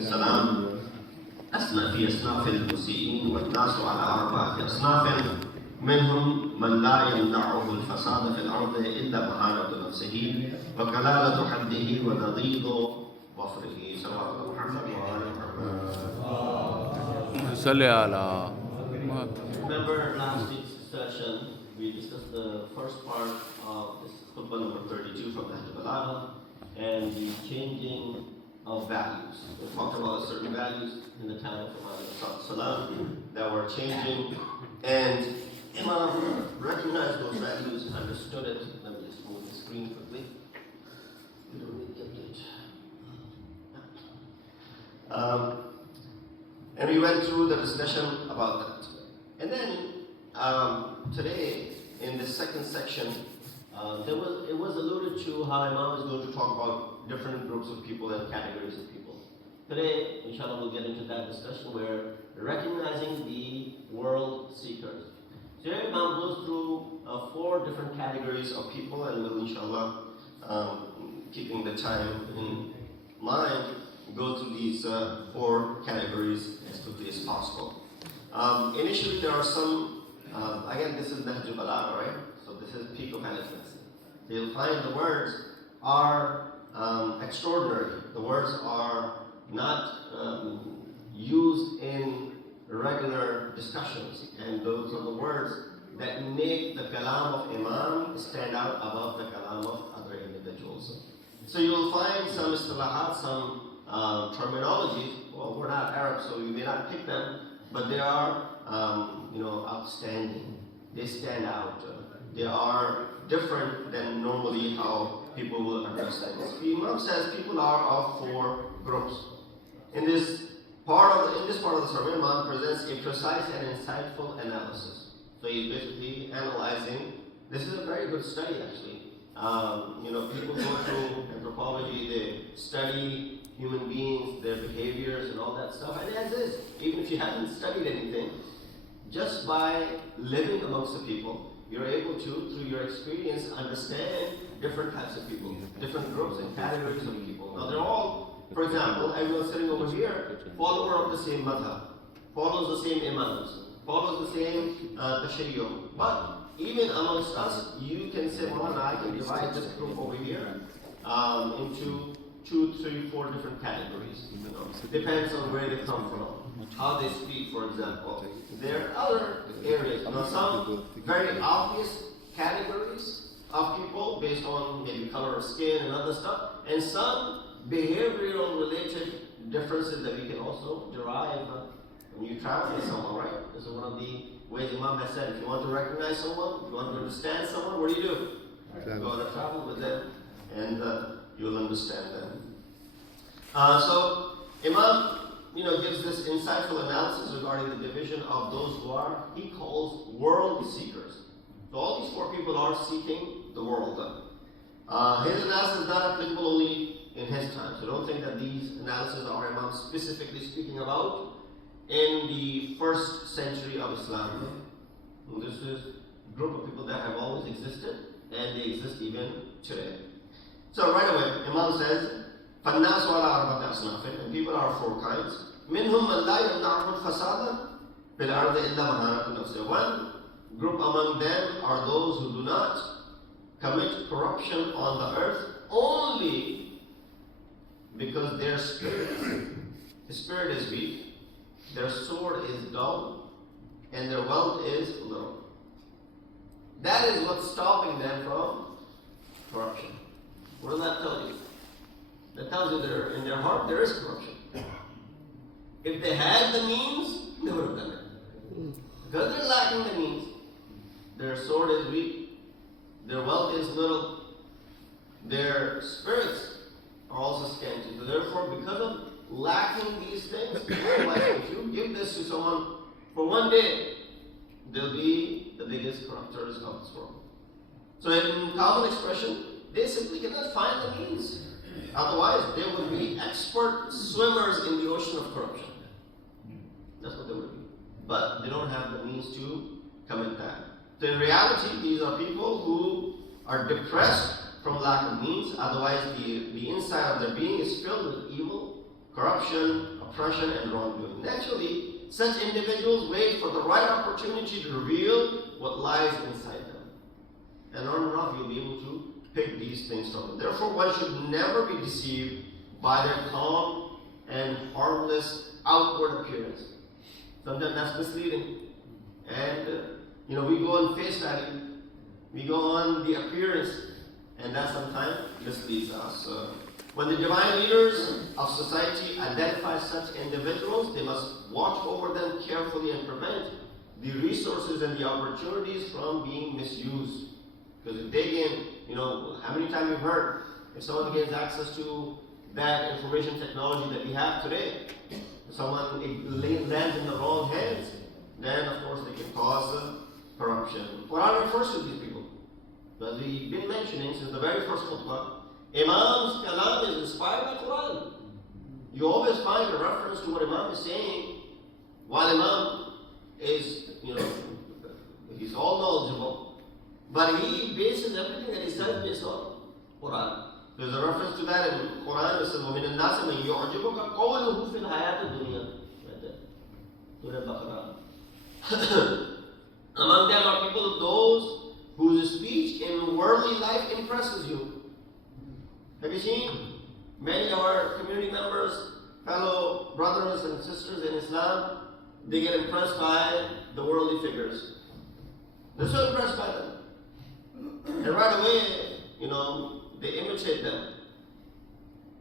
السلام أثنى في أصناف المسيئين والناس على أربعة أصناف منهم من لا يمنعه الفساد في الأرض إلا مهانة نفسه وكلالة حده ونضيض وفره صلوات محمد وآل محمد. Remember last week's session we discussed the first part of this khutbah number 32 from Blagha and the changing of values. We talked about certain values in the time of Salam that were changing, and Imam recognized those values, understood it. Let me just move the screen quickly. We don't need the update. And we went through the discussion about that. And then today, in the second section, it was alluded to how Imam is going to talk about different groups of people and categories of people. Today, inshallah, we'll get into that discussion where recognizing the world seekers. So here Imam goes through 4 different categories of people, and we'll, inshallah, keeping the time in mind, go through these 4 categories as quickly as possible. Initially, there are some, again, this is Nehj Blagha, right? So this is peak of eloquence. You'll find the words are extraordinary. The words are not used in regular discussions, and those are the words that make the kalam of Imam stand out above the kalam of other individuals. So you'll find some istilahat, some terminologies. Well, we're not Arab, so we may not pick them, but they are, outstanding. They stand out. They are different than normally how people will address things. Imam says people are of 4 groups. In this part of the sermon, Imam presents a precise and insightful analysis. So he's basically analyzing. This is a very good study, actually. People go through anthropology, they study human beings, their behaviors, and all that stuff. And as is, even if you haven't studied anything, just by living amongst the people, you're able to, through your experience, understand different types of people, different groups and categories of people. Now they're all, for example, everyone sitting over here, follower of the same madhab, follows the same imams, follows the same tashayyu. But even amongst us, you can say, well, I can divide this group over here into 2, 3, 4 different categories. Depends on where they come from, how they speak, for example. There are other areas. Now, some very obvious categories of people based on maybe color of skin and other stuff, and some behavioral related differences that we can also derive when you travel with someone, right? This is one of the ways Imam has said, if you want to recognize someone, if you want to understand someone, what do? You go on a travel with them, and you'll understand them. So Imam, gives this insightful analysis regarding the division of those who are, he calls world seekers. So all these 4 people are seeking the world. His analysis is not applicable only in his time. So don't think that these analyses are Imam specifically speaking about in the 1st century of Islam. This is a group of people that have always existed, and they exist even today. So right away, Imam says, فَالنَّاسُ عَلَىٰ أَرْبَعَةِ أَصْنَافٍ, and people are 4 kinds. مِنْهُمْ مَنْ لَا يَمْنَعُهُ الْفَسَادَ فِي الْأَرْضِ إِلَّا مَهَانَةُ نَفْسِهِ. One group among them are those who do not commit corruption on the earth only because their spirit is weak, their sword is dull, and their wealth is little. That is what's stopping them from corruption. What does that tell you? That tells you that in their heart there is corruption. If they had the means, they would have done it. Because they're lacking the means, their sword is weak, their wealth is little, their spirits are also scanty. So therefore, because of lacking these things, if you give this to someone for one day, they'll be the biggest corruptors of this world. So in common expression, they simply cannot find the means. Otherwise, they would be expert swimmers in the ocean of corruption. That's what they would be. But they don't have the means to commit that. So in reality, these are people who are depressed from lack of means. Otherwise, the inside of their being is filled with evil, corruption, oppression, and wrongdoing. Naturally, such individuals wait for the right opportunity to reveal what lies inside them. And on and off, you'll be able to pick these things from them. Therefore, one should never be deceived by their calm and harmless outward appearance. Sometimes that's misleading. And, we go on face value. We go on the appearance. And that sometimes misleads us. When the divine leaders of society identify such individuals, they must watch over them carefully and prevent the resources and the opportunities from being misused. Because if they gain, how many times you've heard, if someone gains access to that information technology that we have today, if someone lands in the wrong hands, then of course they can cause corruption. Quran refers to these people. As we've been mentioning since the very first khutbah, Imam's kalam is inspired by Quran. You always find a reference to what Imam is saying, while Imam is, he's all knowledgeable, but he bases everything that he says based on Quran. There's a reference to that in Quran. It says, وَمِنَ النَّاسِ مَنْ يُعْجِبُكَ قَوْلُهُ فِي الْحَيَاةِ الدُّنْيَا. Right there. Surah Baqarah. Among them are people of those whose speech in worldly life impresses you. Have you seen many of our community members, fellow brothers and sisters in Islam, they get impressed by the worldly figures. They're so impressed by them. And right away, they imitate them.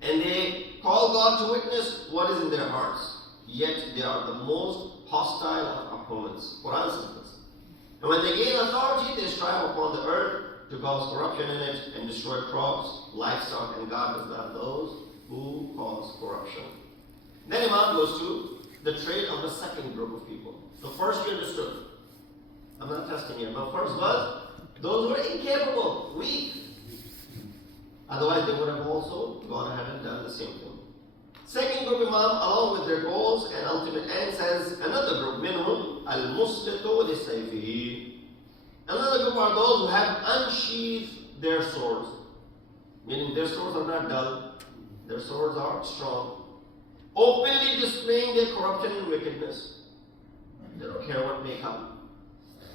And they call God to witness what is in their hearts. Yet they are the most hostile of opponents. Quran says this. And when they gain authority, they strive upon the earth to cause corruption in it and destroy crops, livestock, and God does not those who cause corruption. Then Imam goes to the trait of the second group of people. So first you understood. I'm not testing you, but first was those who are incapable, weak. Otherwise they would have also gone ahead and done the same thing. Second group, Imam, along with their goals and ultimate end, says another group, minhum al-muslitu li-sayfihi. Another group are those who have unsheathed their swords, meaning their swords are not dull, their swords are strong, openly displaying their corruption and wickedness. They don't care what may come.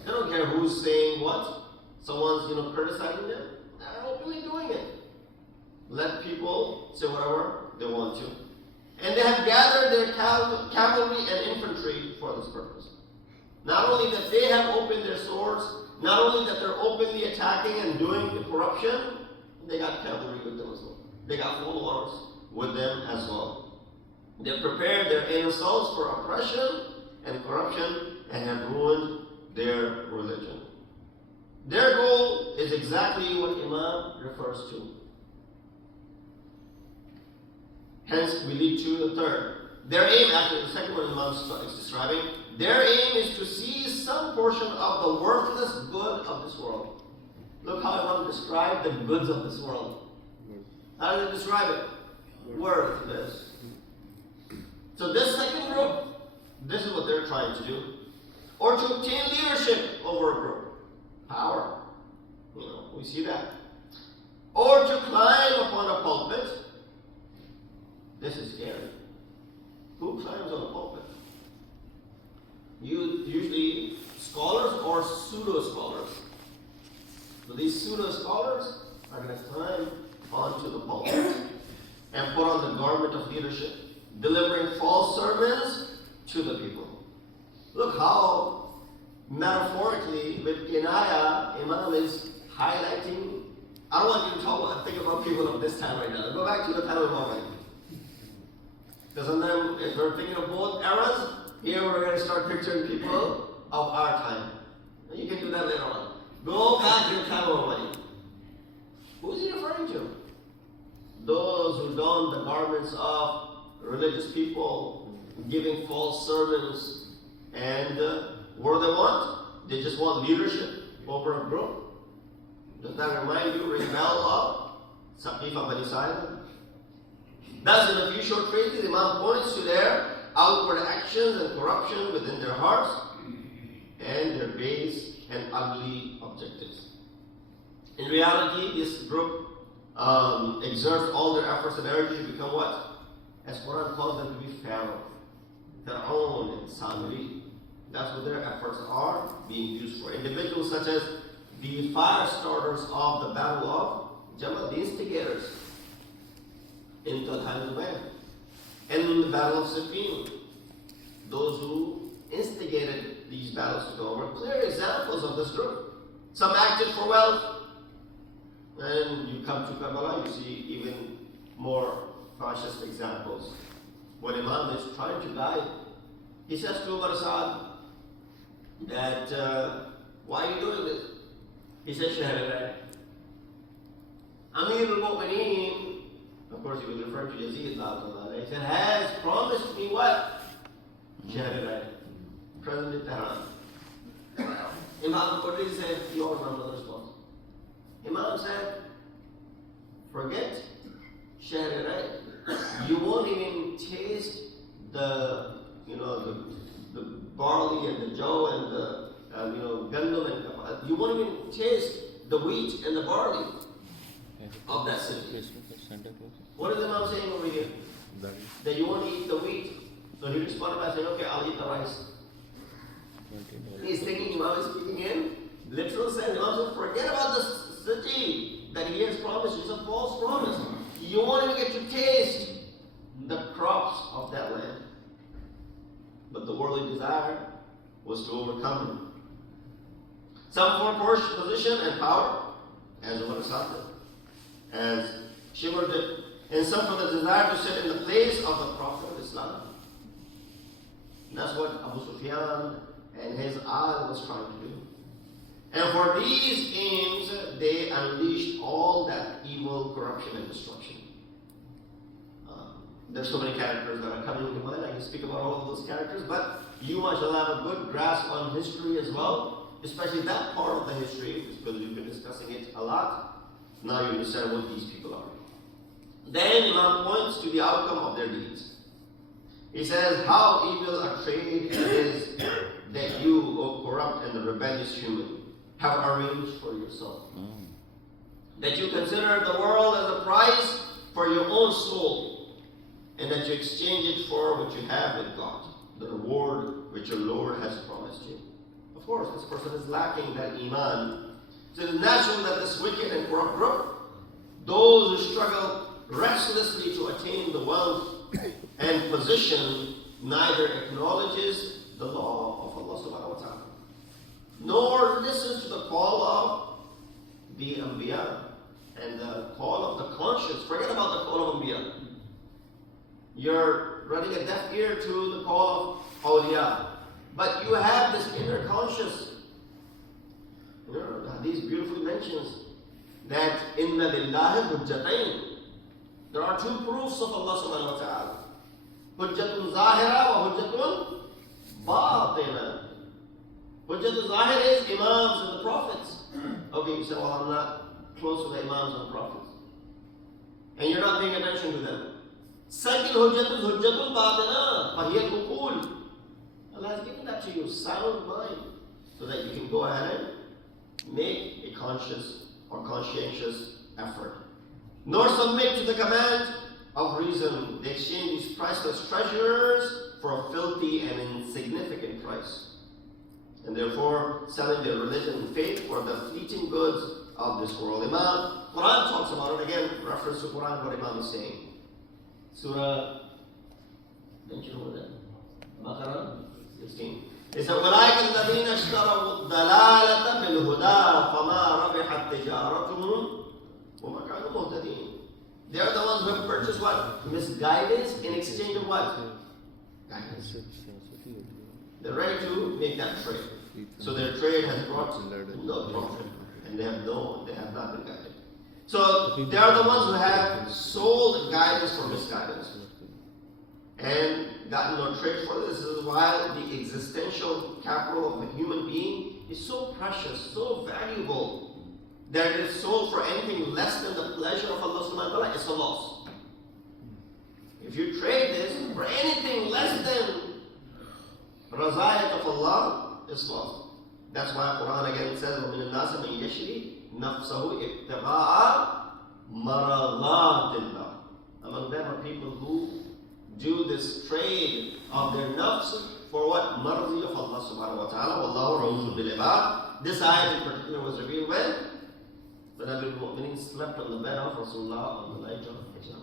They don't care who's saying what. Someone's criticizing them. They're openly doing it. Let people say whatever they want to. And they have gathered their cavalry and infantry for this purpose. Not only that they have opened their swords, not only that they're openly attacking and doing the corruption, they got cavalry with them as well. They got followers with them as well. They prepared their insults for oppression and corruption and have ruined their religion. Their goal is exactly what Imam refers to. Hence, we lead to the third. Their aim, after the second one Imam is describing, their aim is to seize some portion of the worthless good of this world. Look how Imam described the goods of this world. How does he describe it? Worthless. So this second group, this is what they're trying to do. Or to obtain leadership over a group. Power. We see that. Or to climb upon a pulpit. This is scary. Who climbs on a pulpit? Usually scholars or pseudo-scholars. So these pseudo-scholars are going to climb onto the pulpit and put on the garment of leadership, delivering false sermons to the people. Look how metaphorically with kinaya, Imam is highlighting. I don't want you to think about people of this time right now. Go back to the time of Muhammad. Because sometimes if we're thinking of both eras, here we're going to start picturing people of our time. You can do that later on. Go back to the time of Muhammad. Who is he referring to? Those who don the garments of religious people, giving false sermons, and what do they want? They just want leadership over a group. Does that remind you, ring bell of Saqifa Bani Sa'id? Thus, in a few short phrases, Imam points to their outward actions and corruption within their hearts and their base and ugly objectives. In reality, this group exerts all their efforts and energy to become what? as Quran calls them to be Pharaoh, Fir'aun and Samiri. That's what their efforts are being used for. Individuals such as the fire starters of the Battle of Jamal, the instigators in Ahl-e-Bait, and in the Battle of Siffin, those who instigated these battles to go were clear examples of this group. Some acted for wealth, and you come to Karbala, you see even more fascist examples. When Imam is trying to guide, he says to Umar Saad that, why are you doing this? He says, Shahra Amir al-Mu'mineen, of course he was referring to Yazid, he said, has promised me what? Shahra President Tehran. Imam, what did he say? You all remember the response. Imam said, forget Shahra. You won't even taste the barley and the dough and the gandum and you won't even taste the wheat and the barley of that city. What is Imam saying over here? That you won't eat the wheat. So he responded by saying, okay, I'll eat the rice. He's thinking Imam is speaking in literal sense. Imam said, forget about the city that he has promised. It's a false promise. You won't even get to taste the crops of that land. But the worldly desire was to overcome him. Some for position and power, as Umar Sa'd, as Shimr did, and some for the desire to sit in the place of the Prophet of Islam. And that's what Abu Sufyan and his Ahl was trying to do. And for these aims, they unleashed all that evil, corruption, and destruction. There's so many characters that are coming into mind. I can speak about all of those characters, but you, mashallah, have a good grasp on history as well, especially that part of the history, because you've been discussing it a lot. Now you understand what these people are. Then Imam points to the outcome of their deeds. He says, how evil a trade it is that you, O corrupt and the rebellious human, have arranged for yourself. That you consider the world as a prize for your own soul, and that you exchange it for what you have with God, the reward which your Lord has promised you. Of course, this person is lacking that iman. So it is natural that this wicked and corrupt group, those who struggle restlessly to attain the wealth and position, neither acknowledges the law of Allah subhanahu wa ta'ala, nor listens to the call of the Anbiya and the call of the conscience. Forget about the call of Anbiya. You're running a deaf ear to the call of awliya. But you have this inner conscious. These beautifully mentions that inna lillahi hujjatain. There are two proofs of Allah subhanahu wa ta'ala. Hujjatun zahira wa hujjatun batina. Hujjatun zahir is imams and the prophets. Okay, you say, well, I'm not close to the imams and prophets. And you're not paying attention to them. Second hujjat is hujjatul batina, fahiyat uqul. Allah has given that to you, sound mind, so that you can go ahead and make a conscious or conscientious effort. Nor submit to the command of reason. They exchange these priceless treasures for a filthy and insignificant price. And therefore, selling their religion and faith for the fleeting goods of this world. Quran talks about it again, reference to Quran, what Imam is saying. Surah, don't you know that? Baqarah 16. It says, وَلَٰكِنَّ الَّذِينَ اشْتَرَوُا الضَّلَالَةَ بِالْهُدَىٰ فَمَا رَبِحَتْ تِجَارَتُهُم وَمَا كَانُوا مُهْتَدِينَ. They are the ones who have purchased what? Misguidance in exchange of what? Guidance. They're ready to make that trade. So their trade has brought no profit. And they have not been guided. So they are the ones who have sold guidance for misguidance and gotten no trade for this. This is why the existential capital of a human being is so precious, so valuable, that it is sold for anything less than the pleasure of Allah subhanahu wa ta'ala, it's a loss. If you trade this for anything less than razayat of Allah, it's lost. That's why Quran again says, وَمِنَ النَّاسِ مَنْ يَشْرِي نَفْسَهُ ابْتِغَاءَ مَرَضَاتِ اللَّهِ. Among them are people who do this trade of their nafs for what? Marzi of Allah subhanahu wa ta'ala. Wallahu ra'ufun bil ibad. This ayat in particular was revealed when? The Nabi al-Mu'mineen slept on the bed of Rasulullah on the night of Hijrah.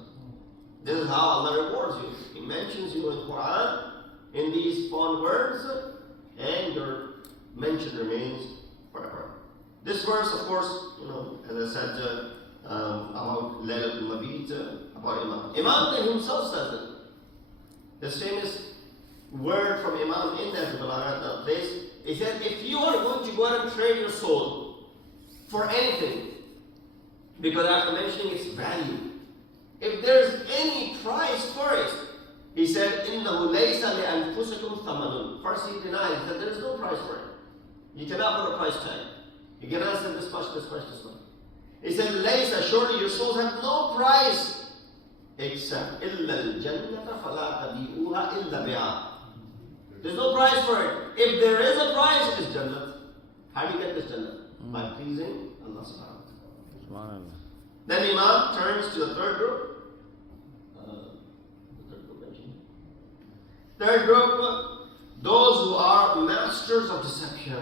This is how Allah rewards you. He mentions you in Quran in these fond words, and your mention remains forever. This verse, of course, as I said, about Laylat al-Mabit, about Imam. Imam then himself says it. This famous word from Imam in that Blagha place, he said, if you are going to go out and trade your soul for anything, because after mentioning its value, if there's any price for it, he said, إِنَّهُ لَيْسَ لِأَنفُسِكُمْ ثَمَنٌ. First he denies that there is no price for it. You cannot put a price tag. You cannot say this much, this much, this much. He said, لَيْسَ, surely your souls have no price except إِلَّا الْجَنَّةَ فَلَا تَبِيئُوهَا إِلَّا بِعَا. There's no price for it. If there is a price, it's Jannat. How do you get this Jannat? By pleasing Allah subhanahu wa ta'ala. Then Imam turns to the third group. Third group, those who are masters of deception.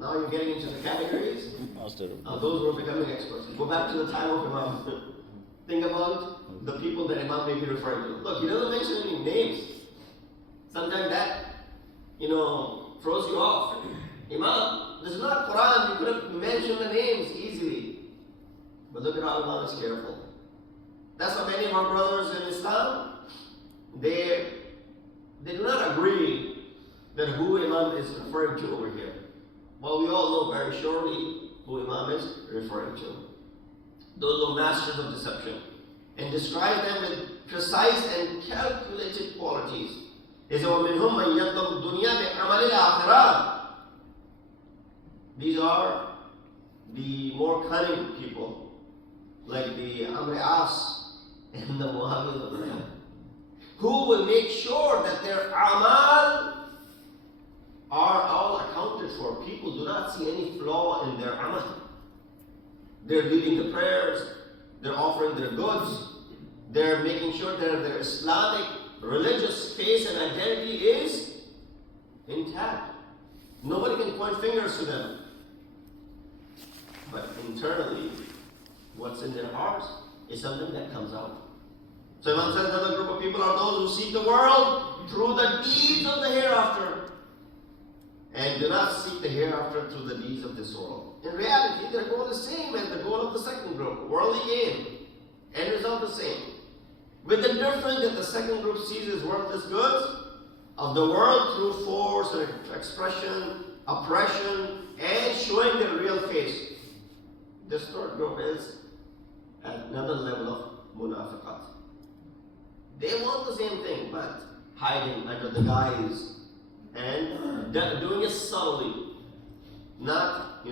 Now you're getting into the categories. Those who are becoming experts. Go back to the time of Imam. Think about the people that Imam may be referring to. Look, he doesn't mention any names. Sometimes that, throws you off. Imam, this is not Quran. You could have mentioned the names easily. But look at how Imam is careful. That's why many of our brothers in Islam, they do not agree that who Imam is referring to over here. Well, we all know very surely who Imam is referring to. Those are masters of deception. And describe them with precise and calculated qualities. These are the more cunning people, like the Amr-e-As and the Muhammad, who will make sure that their amal are all accounted for. People do not see any flaw in their amal. They're leading the prayers, they're offering their goods, they're making sure that their Islamic religious face and identity is intact. Nobody can point fingers to them. But internally, what's in their hearts is something that comes out. So Imam says another group of people are those who seek the world through the deeds of the hereafter, and do not seek the hereafter through the deeds of this world. In reality, their goal is the same as the goal of the second group, worldly gain. End result the same. With the difference that the second group sees as worthless goods of the world through force and expression, oppression, and showing their real face. This third group is at another level of munafiqat. They want the same thing, but hiding under the guise and doing it subtly. Not,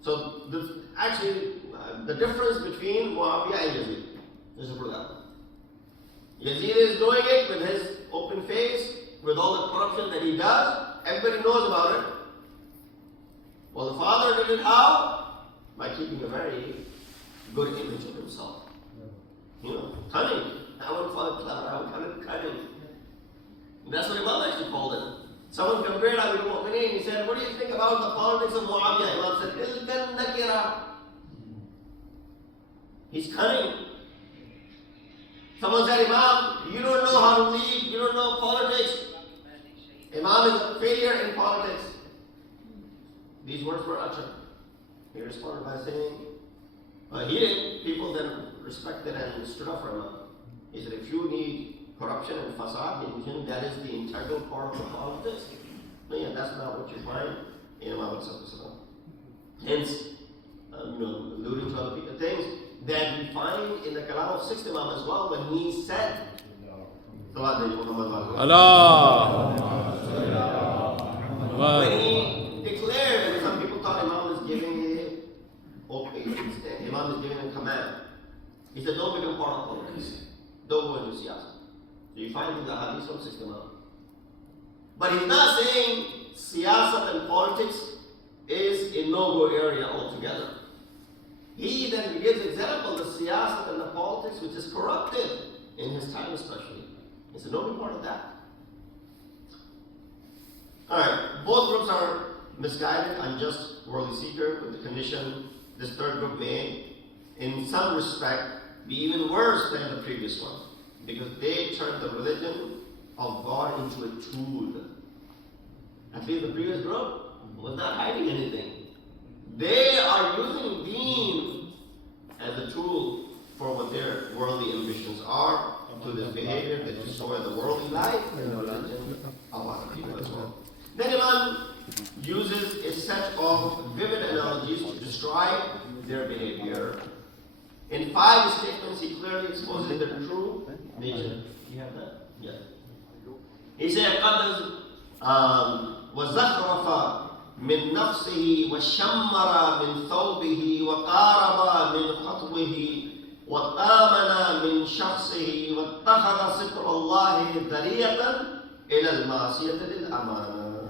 So the difference between Muawiyah and Yazid is for that. Yazid is doing it with his open face, with all the corruption that he does. Everybody knows about it. Well, the father did it how? By keeping a very good image of himself. Cunning. I won't call it clever, I would call it cunning. And that's what Imam actually called it. Someone compared Ahl al-Mu'mineen, he said, what do you think about the politics of Muawiyah? Imam said, Ilkan nakira. He's cunning. Someone said, Imam, you don't know how to lead, you don't know politics. Imam is a failure in politics. These words were uttered. He responded by saying, he didn't. People then respected and stood up for him. He said, if you need corruption and fasad, that is the integral part of politics. No, that's not what you find in Muhammad Sallallahu. Hence, alluding to other things that we find in the Kalam of 6th Imam as well, when he said, when he declared, and some people thought Imam was giving a command. He said, don't become part of politics. Don't go into siyasa. So you find in the hadith from 6th Imam. But he's not saying siyasat and politics is a no-go area altogether. He then gives example of the siyasat and the politics which is corrupted in his time especially. He said, don't be part of that. Alright, both groups are misguided, unjust, worldly seeker, with the condition this third group may, in some respect, be even worse than the previous one, because they turned the religion of God into a tool. At least the previous group was not hiding anything. They are using deen as a tool for what their worldly ambitions are, to this behavior that destroy the worldly life and the religion of other people as well. Then Imam uses a set of vivid analogies to describe their behavior. In 5 statements, he clearly exposes their true nature. You have that? Yeah. He said, وَزَخْرَفَ من نفسه وشمر من ثوبه وقارب من خطوه وطامن من شخصه واتخذ ستر الله ذريعة إلى المعصية للأمانة.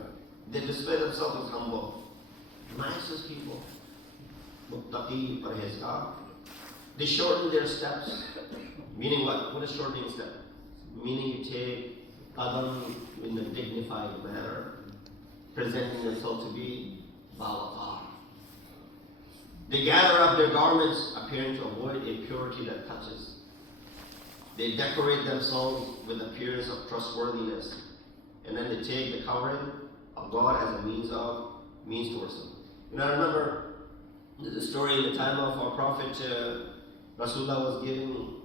They display themselves as humble, nicest people, muttaqi, parhezgar. They shorten their steps. Meaning what? What is shortening step? Meaning you take qadam in a dignified manner, presenting themselves to be balaqar. They gather up their garments, appearing to avoid impurity that touches. They decorate themselves with appearance of trustworthiness, and then they take the covering of God as a means towards them. You know, I remember there's a story in the time of our Prophet Rasulullah was giving,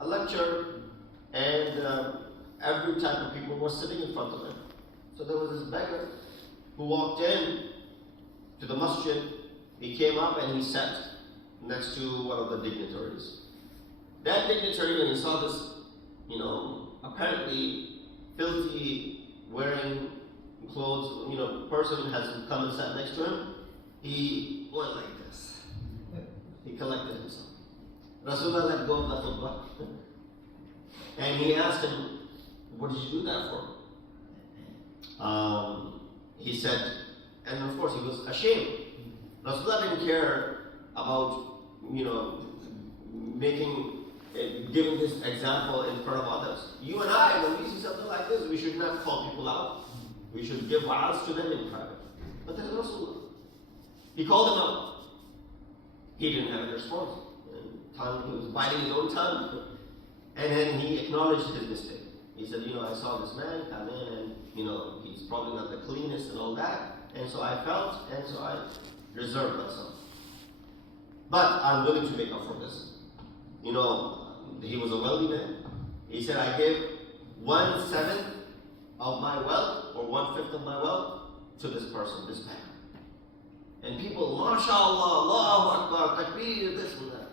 a lecture, and every type of people were sitting in front of him. So there was this beggar who walked in to the masjid. He came up and he sat next to one of the dignitaries. That dignitary, when he saw this, apparently filthy, wearing clothes, person has come and sat next to him, he went like this. He collected himself. Rasulullah let go of the khutbah. And he asked him, what did you do that for? He said, and of course he was ashamed. Rasulullah didn't care about, giving this example in front of others. You and I, when we see something like this, we should not call people out. We should give wa'az to them in private. But that's Rasulullah. He called them out. He didn't have a response. He was biting his own tongue. And then he acknowledged his mistake. He said, I saw this man come in and, he's probably not the cleanest and all that. And so I felt, and so I reserved myself. But I'm willing to make up for this. He was a wealthy man. He said, I gave 1/7 of my wealth, or 1/5 of my wealth, to this person, this man. And people, MashaAllah, Allahu Akbar, Takbir, this and that.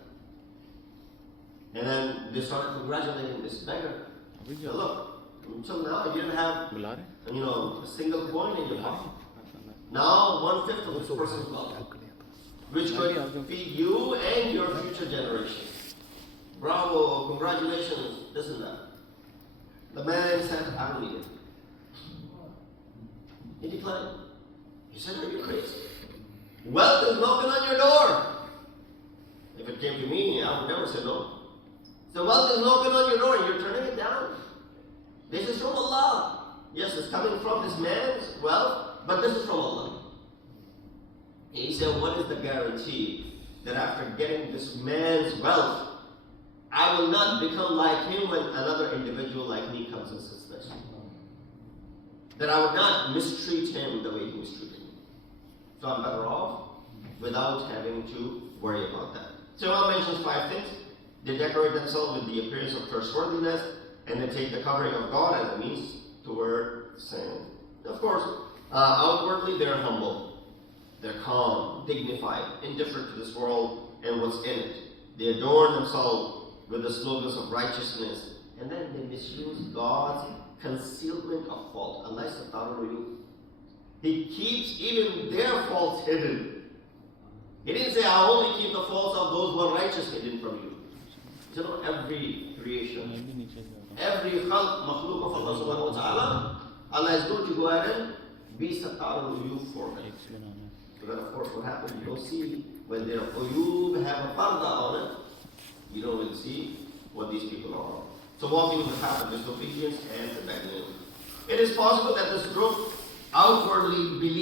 And then they started congratulating this beggar. Said, look, until now you didn't have, a single coin in your pocket. Now 1/5 of this person's wealth, which could feed you and your future generations. Bravo, congratulations, this and that. The man said, I don't need it. He declined. He said, are you crazy? Wealth is knocking on your door. If it came to me, I would never say no. The wealth is knocking on your door and you're turning it down. This is from Allah. Yes, it's coming from this man's wealth, but this is from Allah. He said, what is the guarantee that after getting this man's wealth, I will not become like him when another individual like me comes and sits next to me? That I would not mistreat him the way he mistreated me. So I'm better off without having to worry about that. So Allah mentions 5 things. They decorate themselves with the appearance of trustworthiness, and they take the covering of God as a means toward sin. Of course, outwardly they're humble. They're calm, dignified, indifferent to this world and what's in it. They adorn themselves with the slogans of righteousness, and then they misuse God's concealment of fault. Allah is the He keeps even their faults hidden. He didn't say, I only keep the faults of those who are righteous hidden from you. Every creation, every khalq, makhluk of Allah subhanahu wa ta'ala, Allah is going to go ahead and be sattar you for it. So then of course what happens, you don't see when their uyub have a parda on it, you don't really see what these people are. So walking in the path of disobedience and rebellion. It is possible that this group outwardly believes